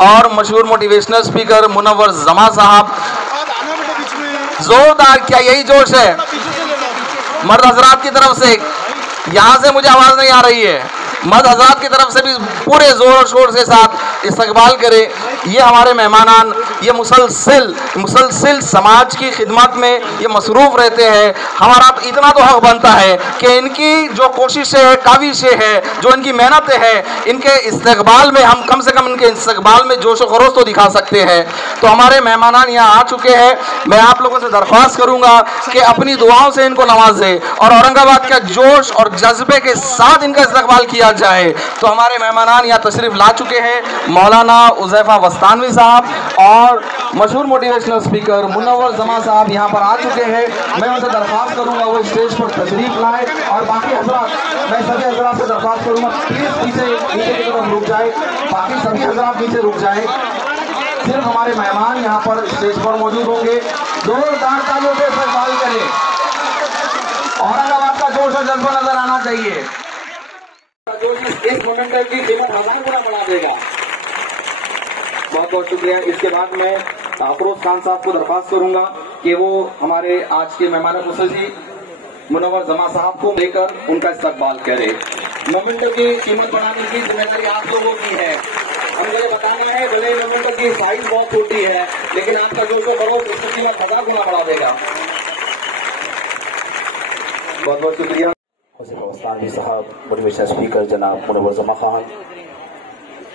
اور مشہور motivational speaker منور زما صاحب. زوردار کیا یہی جوش ہے مرد حضرات کی طرف سے؟ یہاں سے مجھے آواز نہیں آ رہی ہے. مرد حضرات کی طرف سے بھی پورے زور و شور سے ساتھ استقبال کرے. یہ ہمارے مہمانان یہ مسلسل سماج کی خدمت میں یہ مصروف رہتے ہیں. ہمارا اتنا تو حق بنتا ہے کہ ان کی جو کوششیں ہے کاوشیں ہے جو ان کی محنتیں ہیں ان کے استقبال میں ہم کم سے کم ان کے استقبال میں جوش و خروش تو دکھا سکتے ہیں. تو ہمارے مہمانان یہاں آ چکے ہیں. میں آپ لوگوں سے درخواست کروں گا کہ اپنی دعاؤں سے ان کو نوازیں اور اورنگ آباد کا جوش اور جذبے کے ساتھ ان کا استقبال کیا جائے. تو ہمارے مہمانان یہاں تشریف لا چکے ہیں. مولانا حذیفہ وستانوی صاحب اور مشہور موٹیویشنل اسپیکر منور زما صاحب یہاں پر آ چکے ہیں. میں ان سے درخواست کروں گا وہ اسٹیج پر تشریف لائے اور باقی حضرات میں سبھی حضرات سے درخواست کروں گا پلیز نیچے کی طرف رک جائے. باقی سبھی حضرات نیچے رک جائے. صرف ہمارے مہمان یہاں پر اسٹیج پر موجود ہوں گے. زوردار تالیوں سے استقبال کریں. اورنگ آباد کا جوش اور جذبہ نظر آنا چاہیے. اس مومنٹم کی قیمت 1000 گنا بڑھا دے گا. بہت بہت شکریہ. اس کے بعد میں افروز خان صاحب کو درخواست کروں گا کہ وہ ہمارے آج کے مہمان خصوصی منور زما صاحب کو لے کر ان کا استقبال کرے. مومنٹم کی قیمت بڑھانے کی ذمہ داری آپ لوگوں کی ہے. ہم مجھے بتانا ہے بھلے مومنٹم کی سائز بہت چھوٹی ہے لیکن آپ کا جو فروغ اس کی قیمت 1000 گنا بڑھا دے گا. بہت بہت شکریہ. حذیفہ وستانوی صاحب، موٹیویشنل اسپیکر جناب منور زما خان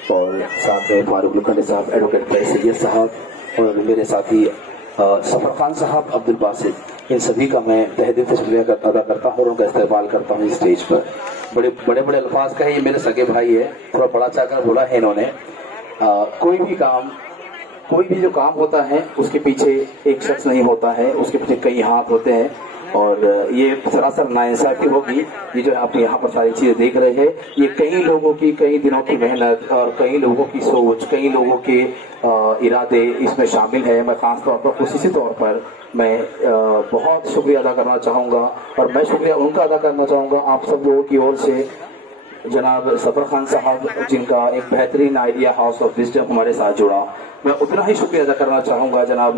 اور ساتھ میں فاروق لکھنوی صاحب، ایڈوکیٹ فیض سید صاحب اور میرے ساتھی سفر خان صاحب، عبد الباسط، ان سبھی کا میں تہ دل سے شکریہ ادا کرتا ہوں اور ان کا استقبال کرتا ہوں اسٹیج پر. بڑے بڑے الفاظ کہے. یہ میرے سگے بھائی ہے. تھوڑا بڑا چاہ کر بولا ہے انہوں نے. کوئی بھی جو کام ہوتا ہے اس کے پیچھے ایک شخص نہیں ہوتا ہے، اس کے پیچھے کئی ہاتھ ہوتے ہیں. اور یہ سراسر ناانصافی ہوگی. یہ جو آپ یہاں پر ساری چیزیں دیکھ رہے ہیں یہ کئی لوگوں کی کئی دنوں کی محنت اور کئی لوگوں کی سوچ، کئی لوگوں کے ارادے اس میں شامل ہے. میں خاص طور پر خصوصی طور پر میں بہت شکریہ ادا کرنا چاہوں گا اور میں شکریہ ان کا ادا کرنا چاہوں گا آپ سب لوگوں کی اور سے. جناب سفر خان صاحب جن کا ایک بہترین آئیڈیا ہاؤس آف وزڈم ہمارے ساتھ جڑا، میں اتنا ہی شکریہ ادا کرنا چاہوں گا. جناب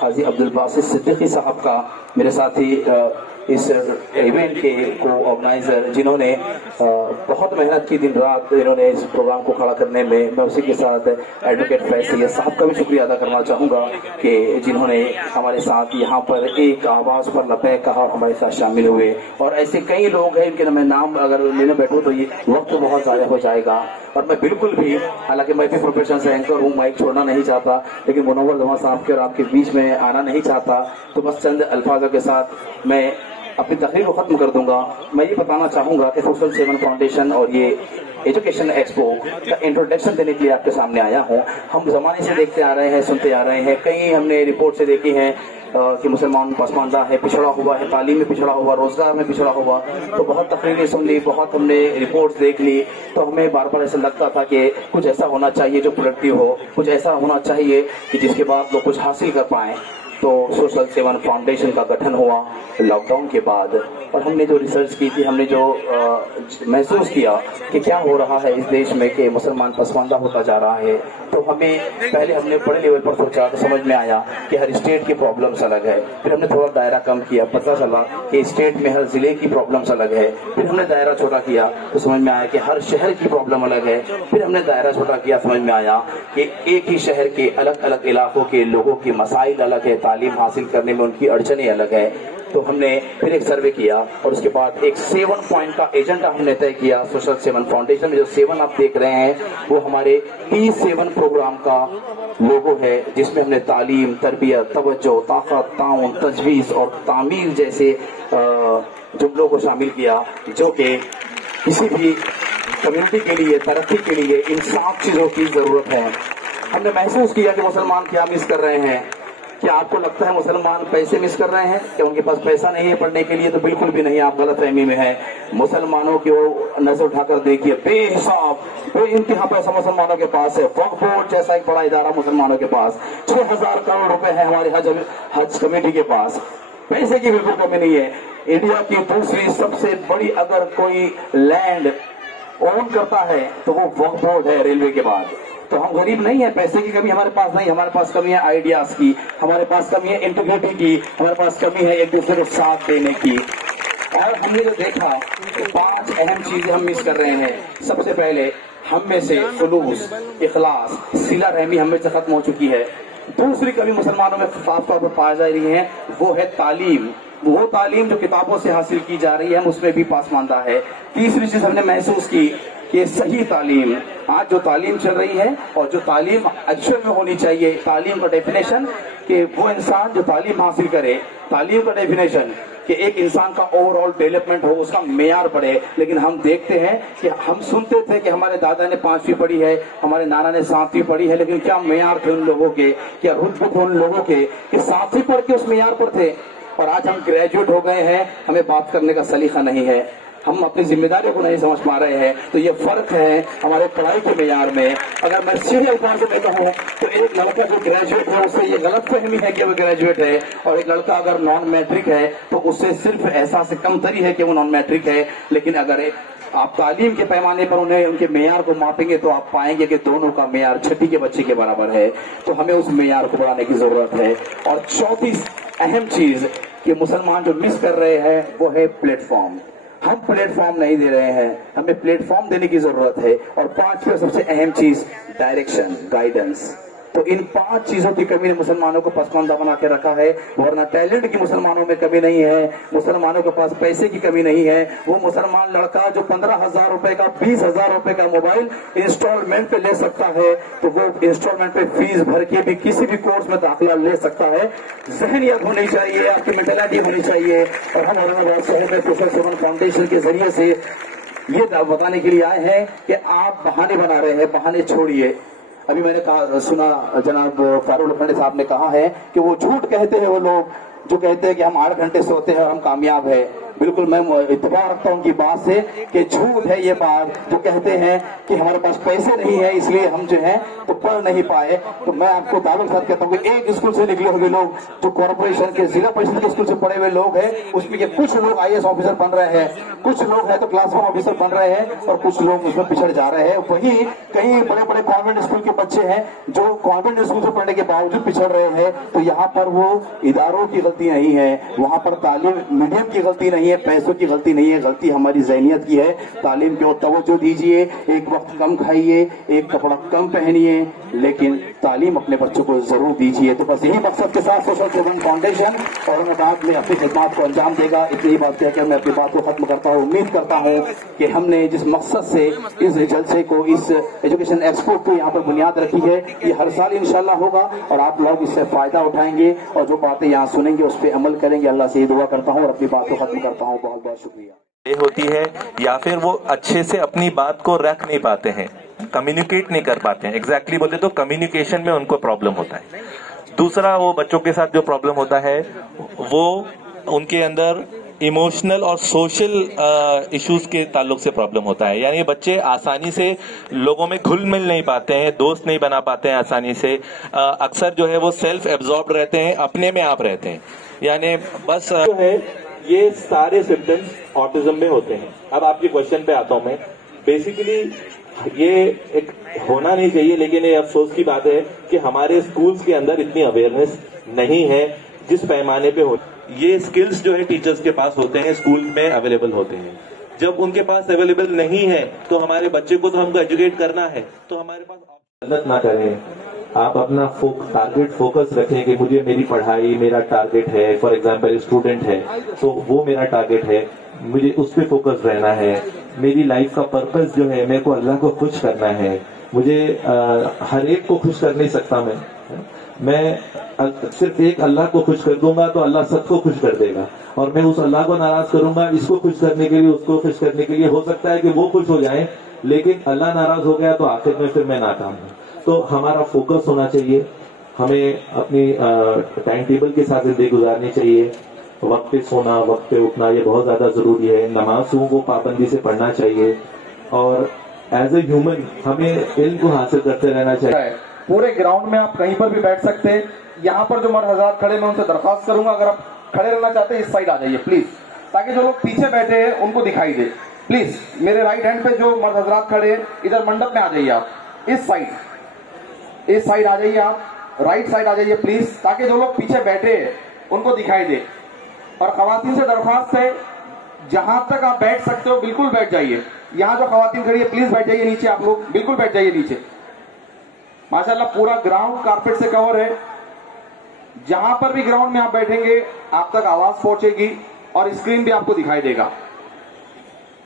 قاضی عبد الباسط صدیقی صاحب کا، میرے ساتھی اس ایونٹ کے کو آرگنائزر جنہوں نے بہت محنت کی دن رات انہوں نے اس پروگرام کو کھڑا کرنے میں. میں اسی کے ساتھ ایڈوکیٹ فیض سید صاحب کا بھی شکریہ ادا کرنا چاہوں گا کہ جنہوں نے ہمارے ساتھ یہاں پر ایک آواز پر لبیک کہا اور ہمارے ساتھ شامل ہوئے. اور ایسے کئی لوگ ہیں ان کے میں نام اگر لینے بیٹھوں تو یہ وقت بہت ضائع ہو جائے گا. اور میں بالکل بھی، حالانکہ میں بھی پروفیشنل سے اینکر ہوں، مائک چھوڑنا نہیں چاہتا لیکن منور زما صاحب کے اور آپ کے بیچ میں آنا نہیں چاہتا. تو بس چند الفاظوں کے ساتھ میں اپنی تقریر کو ختم کر دوں گا. میں یہ بتانا چاہوں گا کہ سوشل 7 فاؤنڈیشن اور یہ ایجوکیشن ایکسپو کا انٹروڈکشن دینے کے لیے آپ کے سامنے آیا ہوں. ہم زمانے سے دیکھتے آ رہے ہیں، سنتے آ رہے ہیں، کئی ہم نے رپورٹ سے دیکھی ہیں کہ مسلمان پسماندہ ہے، پچھڑا ہوا ہے، تعلیم میں پچھڑا ہوا، روزگار میں پچھڑا ہوا. تو بہت تقریریں سن لی، بہت ہم نے رپورٹس دیکھ لی. تو ہمیں بار بار ایسا لگتا تھا کہ کچھ ایسا ہونا چاہیے جو پروڈکٹیو ہو، کچھ ایسا ہونا چاہیے کہ جس کے بعد لوگ کچھ حاصل کر پائیں. تو سوشل 7 فاؤنڈیشن کا گٹھن ہوا لاک ڈاؤن کے بعد اور ہم نے جو ریسرچ کی تھی، ہم نے جو محسوس کیا کہ کیا ہو رہا ہے اس دیش میں کہ مسلمان پسماندہ ہوتا جا رہا ہے. تو ہمیں پہلے ہم نے بڑے لیول پر سوچا تو سمجھ میں آیا کہ ہر اسٹیٹ کی پرابلمس الگ ہے. پھر ہم نے تھوڑا دائرہ کم کیا، پتہ چلا کہ اسٹیٹ میں ہر ضلع کی پرابلمس الگ ہے. پھر ہم نے دائرہ چھوٹا کیا تو سمجھ میں آیا کہ ہر شہر کی پرابلم الگ ہے. پھر ہم نے دائرہ چھوٹا کیا، سمجھ میں آیا کہ ایک ہی شہر کے الگ الگ علاقوں کے لوگوں کے مسائل الگ ہے، تعلیم حاصل کرنے میں ان کی اڑچنیں الگ ہے. تو ہم نے پھر ایک سروے کیا اور اس کے بعد ایک 7 پوائنٹ کا ایجنڈا ہم نے طے کیا. سوشل 7 فاؤنڈیشن میں جو 7 آپ دیکھ رہے ہیں وہ ہمارے T7 پروگرام کا لوگو ہے، جس میں ہم نے تعلیم، تربیت، توجہ، طاقت، تعاون، تجویز اور تعمیر جیسے جملوں کو شامل کیا جو کہ کسی بھی کمیونٹی کے لیے، ترقی کے لیے ان 7 چیزوں کی ضرورت ہے. ہم نے محسوس کیا کہ مسلمان کیا مس کر رہے ہیں. کیا آپ کو لگتا ہے مسلمان پیسے مس کر رہے ہیں کہ ان کے پاس پیسہ نہیں ہے پڑھنے کے لیے؟ تو بالکل بھی نہیں، آپ غلط فہمی میں ہیں. مسلمانوں کی نظر اٹھا کر دیکھیے، بے حساب بے انتہا پیسہ مسلمانوں کے پاس ہے. وقف بورڈ جیسا ایک بڑا ادارہ مسلمانوں کے پاس، 6000 کروڑ روپے ہیں ہمارے حج کمیٹی کے پاس. پیسے کی بالکل کمی نہیں ہے. انڈیا کی دوسری سب سے بڑی اگر کوئی لینڈ ओन करता है तो वो वक्फ बोर्ड है रेलवे के बाद। तो हम गरीब नहीं है, पैसे की कमी हमारे पास नहीं, हमारे पास कमी है आइडियाज की, हमारे पास कमी है इंटीग्रिटी की, हमारे पास कमी है एक दूसरे को साथ देने की। और हमने जो देखा तो 5 अहम चीजें हम मिस कर रहे हैं। सबसे पहले हम में से खुलूस, इखलास, सिला रहमी हम में से खत्म हो चुकी है। दूसरी कमी मुसलमानों में साफ तौर पर पाई जा रही है, वो है तालीम। वो तालीम जो किताबों से हासिल की जा रही है हम उसमें भी पासमानदा है। तीसरी चीज हमने महसूस की कि सही तालीम, आज जो तालीम चल रही है और जो तालीम एक्चुअल में होनी चाहिए, तालीम का डेफिनेशन कि वो इंसान जो तालीम हासिल करे, तालीम का डेफिनेशन कि एक इंसान का ओवरऑल डेवलपमेंट हो, उसका मेयार बढ़े। लेकिन हम देखते हैं कि हम सुनते थे कि हमारे दादा ने 5वीं पढ़ी है, हमारे नाना ने 7वीं पढ़ी है, लेकिन क्या मेयार थे उन लोगों के, क्या रुतबे थे उन लोगों के कि 7वीं पढ़ के उस मेयार पर थे। और आज हम ग्रेजुएट हो गए हैं, हमें बात करने का सलीका नहीं है, हम अपनी जिम्मेदारियों को नहीं समझ पा रहे हैं। तो ये फर्क है हमारे पढ़ाई के मेयार में। अगर मैं सीधे अल्फाज में कहूँ तो एक लड़का जो ग्रेजुएट है उससे ये गलत फहमी है कि वो ग्रेजुएट है, और एक लड़का अगर नॉन मैट्रिक है तो उससे सिर्फ एहसास कमतरी है कि वो नॉन मैट्रिक है। लेकिन अगर आप तालीम के पैमाने पर उन्हें उनके मेयार को मापेंगे तो आप पाएंगे कि दोनों का मेयार छठी के बच्चे के बराबर है। तो हमें उस मेयार को बढ़ाने की जरूरत है। और चौथी अहम चीज कि मुसलमान जो मिस कर रहे हैं वो है प्लेटफॉर्म। हम प्लेटफॉर्म नहीं दे रहे हैं, हमें प्लेटफॉर्म देने की जरूरत है। और 5वीं सबसे अहम चीज डायरेक्शन, गाइडेंस। तो इन 5 चीजों की कमी ने मुसलमानों को पसमानदा बना के रखा है। वरना टैलेंट की मुसलमानों में कमी नहीं है, मुसलमानों के पास पैसे की कमी नहीं है। वो मुसलमान लड़का जो 15,000 रुपए का, 20,000 रुपए का मोबाइल इंस्टॉलमेंट पे ले सकता है, तो वो इंस्टॉलमेंट पे फीस भर के भी किसी भी कोर्स में दाखिला ले सकता है। जहनियत होनी चाहिए, आपकी मेंटालिटी होनी चाहिए। और हम औरंगाबाद शहर में प्रोफेसर सुमन फाउंडेशन के जरिए से ये बताने के लिए आए हैं कि आप बहाने बना रहे हैं, बहाने छोड़िए। अभी मैंने कहा, सुना जनाब फारूक लखनवी साहब ने कहा है कि वो झूठ कहते हैं वो लोग जो कहते हैं कि हम 8 घंटे सोते हैं और हम कामयाब है। बिल्कुल मैं इत्तेफाक रखता हूँ उनकी बात से कि झूठ है ये बात जो कहते हैं कि हमारे पास पैसे नहीं है इसलिए हम जो है तो पढ़ नहीं पाए। तो मैं आपको दावे के साथ कहता हूँ कि एक स्कूल से निकले हुए लोग जो कॉर्पोरेशन के, जिला परिषद के स्कूल से पढ़े हुए लोग हैं, उसमें के कुछ लोग IAS ऑफिसर बन रहे हैं, कुछ लोग हैं तो क्लास 1 ऑफिसर बन रहे हैं, और कुछ लोग उसमें पिछड़ जा रहे हैं। वहीं कई बड़े बड़े कॉन्वेंट स्कूल के बच्चे हैं जो कॉन्वेंट स्कूल से पढ़ने के बावजूद पिछड़ रहे हैं। तो यहाँ पर वो इदारों की गलती नहीं है, वहाँ पर तालीम मीडियम की गलती नहीं है, पैसों की गलती नहीं है, गलती हमारी ज़हनियत की है। तालीम की ओर तवज्जो दीजिए, एक वक्त कम खाइए, एक कपड़ा कम पहनिए, लेकिन तालीम अपने बच्चों को जरूर दीजिए। तो बस यही मकसद के साथ सोशल सेवन फाउंडेशन औरंगाबाद में अपनी खिदमत को अंजाम देगा। इतनी ही बात कहकर मैं अपनी बात को खत्म करता हूँ। उम्मीद करता हूँ कि हमने जिस मकसद से इस जलसे को, इस एजुकेशन एक्सपो को यहाँ पर बुनियाद रखी है, ये हर साल इंशाल्लाह होगा और आप लोग इससे फायदा उठाएंगे और जो बातें यहाँ सुनेंगे उस पर अमल करेंगे। अल्लाह से ये दुआ करता हूँ और अपनी बात को खत्म करता हूँ। बहुत बहुत शुक्रिया। होती है या फिर वो अच्छे से अपनी बात को रख नहीं पाते हैं, कम्युनिकेट नहीं कर पाते हैं। एग्जैक्टली बोले तो कम्युनिकेशन में उनको प्रॉब्लम होता है। दूसरा, वो बच्चों के साथ जो प्रॉब्लम होता है वो उनके अंदर इमोशनल और सोशल इश्यूज के ताल्लुक से प्रॉब्लम होता है। यानी बच्चे आसानी से लोगों में घुल मिल नहीं पाते हैं, दोस्त नहीं बना पाते हैं आसानी से। अक्सर जो है वो सेल्फ एब्जॉर्ब रहते हैं, अपने में आप रहते हैं। यानी बस जो है ये सारे सिम्टम्स ऑटिज्म में होते हैं। अब आपके क्वेश्चन पे आता हूं मैं। बेसिकली ये एक होना नहीं चाहिए, लेकिन ये अफसोस की बात है कि हमारे स्कूल्स के अंदर इतनी अवेयरनेस नहीं है जिस पैमाने पे हो। ये स्किल्स जो है टीचर्स के पास होते हैं, स्कूल में अवेलेबल होते हैं। जब उनके पास अवेलेबल नहीं है तो हमारे बच्चे को तो हमको एजुकेट करना है, तो हमारे पास गलत ना करें। आप अपना टारगेट फोकस रखें कि मुझे मेरी पढ़ाई मेरा टारगेट है। फॉर एग्जांपल स्टूडेंट है तो वो मेरा टारगेट है, मुझे उस पर फोकस रहना है। मेरी लाइफ का पर्पस जो है, मेरे को अल्लाह को खुश करना है। मुझे हर एक को खुश कर नहीं सकता। मैं सिर्फ एक अल्लाह को खुश कर दूंगा तो अल्लाह सबको खुश कर देगा, और मैं उस अल्लाह को नाराज करूंगा इसको खुश करने के लिए, उसको खुश करने के लिए। हो सकता है कि वो खुश हो जाए, लेकिन अल्लाह नाराज हो गया तो आखिर में फिर मैं नाकाम हूँ। तो हमारा फोकस होना चाहिए, हमें अपनी टाइम टेबल के साथ जिंदगी गुजारनी चाहिए। वक्त पे सोना, वक्त पे उठना, ये बहुत ज्यादा जरूरी है। नमाज़ों को पाबंदी से पढ़ना चाहिए, और एज ए ह्यूमन हमें इल्म को हासिल करते रहना चाहिए। पूरे ग्राउंड में आप कहीं पर भी बैठ सकते हैं। यहाँ पर जो मर्द हज़रात खड़े, मैं उनसे दरख्वास्त करूंगा, अगर आप खड़े रहना चाहते हैं इस साइड आ जाइए प्लीज, ताकि जो लोग पीछे बैठे हैं उनको दिखाई दे। प्लीज मेरे राइट हैंड पे जो मर्द हजरात खड़े हैं, इधर मंडप में आ जाइए आप, इस साइड आ जाइए आप, राइट साइड आ जाइए प्लीज, ताकि जो लोग पीछे बैठे हैं उनको दिखाई दे। और खवातीन से दरख्वास्त है, जहां तक आप बैठ सकते हो बिल्कुल बैठ जाइए। यहाँ जो खवातीन खड़ी है प्लीज बैठ जाइए नीचे, आप लोग बिल्कुल बैठ जाइए नीचे। माशाल्लाह पूरा ग्राउंड कारपेट से कवर है, जहां पर भी ग्राउंड में आप बैठेंगे आप तक आवाज पहुंचेगी और स्क्रीन भी आपको दिखाई देगा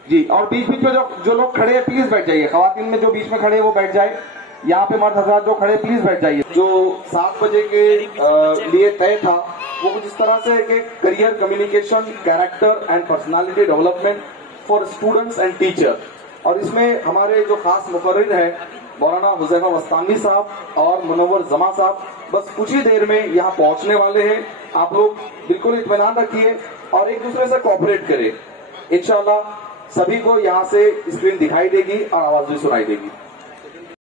जी। और बीच बीच में जो लोग खड़े हैं प्लीज बैठ जाइए, खवातीन में जो बीच में खड़े हैं वो बैठ जाए, यहाँ पे मर्द हजरात जो खड़े प्लीज बैठ जाइए। जो 7 बजे के लिए तय था वो कुछ इस तरह से है कि career communication, character and personality development for students and teacher, और इसमें हमारे जो खास मुकर्रिर है मौलाना हुज़ैफा वस्तानी साहब और मुनव्वर जमा साहब बस कुछ ही देर में यहाँ पहुंचने वाले हैं। आप लोग बिल्कुल इत्मीनान रखिए और एक दूसरे से कोऑपरेट करें, इंशाल्लाह सभी को यहाँ से स्क्रीन दिखाई देगी और आवाज भी सुनाई देगी।